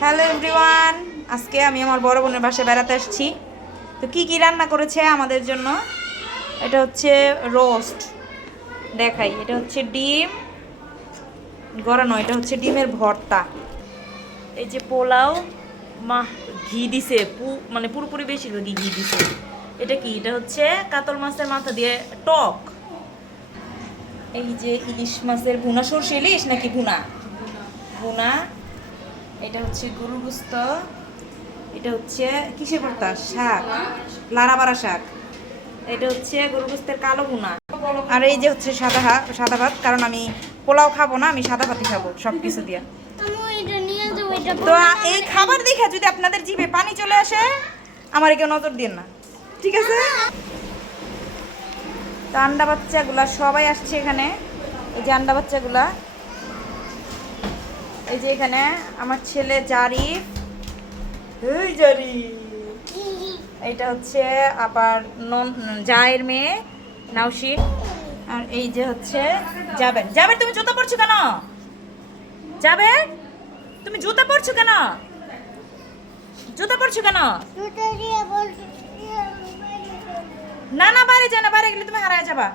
Hello everyone, আজকে আমি আমার বড় বোনের বাসায় বেড়াতে আসছি। তো কি কি রান্না করেছে আমাদের জন্য, এটা হচ্ছে রোস্ট, দেখাই। এটা হচ্ছে ডিম গড়ানো, এটা হচ্ছে ডিমের ভর্তা। এই যে পোলাও, মা ঘি দিছে, মানে পুরোপুরি বেশিরভাগই ঘি দিছে। এটা কি? এটা হচ্ছে কাতল মাছের মাথা দিয়ে টক। এই যে ইলিশ মাছের ভুনা, সরষে ইলিশ নাকি ভুনা ভুনা। এটা হচ্ছে গরুর গোস্ত। এটা হচ্ছে কিসের ভর্তা? শাক, লাড়াবাড়া শাক। এটা হচ্ছে গরুর গোস্তের কালো ভুনা। আর এই যে হচ্ছে সাদা ভাত, কারণ আমি পোলাও খাবো না, আমি সাদা ভাতই খাবো সব কিছু দিয়ে। তো এই খাবার দেখে যদি আপনাদের জিভে পানি চলে আসে, আমার কেউ নজর দিন না, ঠিক আছে? তো আন্ডা বাচ্চাগুলা সবাই আসছে এখানে। এই যে আন্ডা বাচ্চাগুলা, এই যে এখানে আমার ছেলে জারিফ, এই জারিফ। এটা হচ্ছে আবার জায়ের মেয়ে নাওশিন। আর এই যে হচ্ছে জাবের। জাবের, তুমি জুতা পরছো কেন? জাবের, তুমি জুতা পরছো কেন? জুতা পরছো কেন? না না, বাইরে যা না, বাইরে গেলে তুমি হারায় যাবা।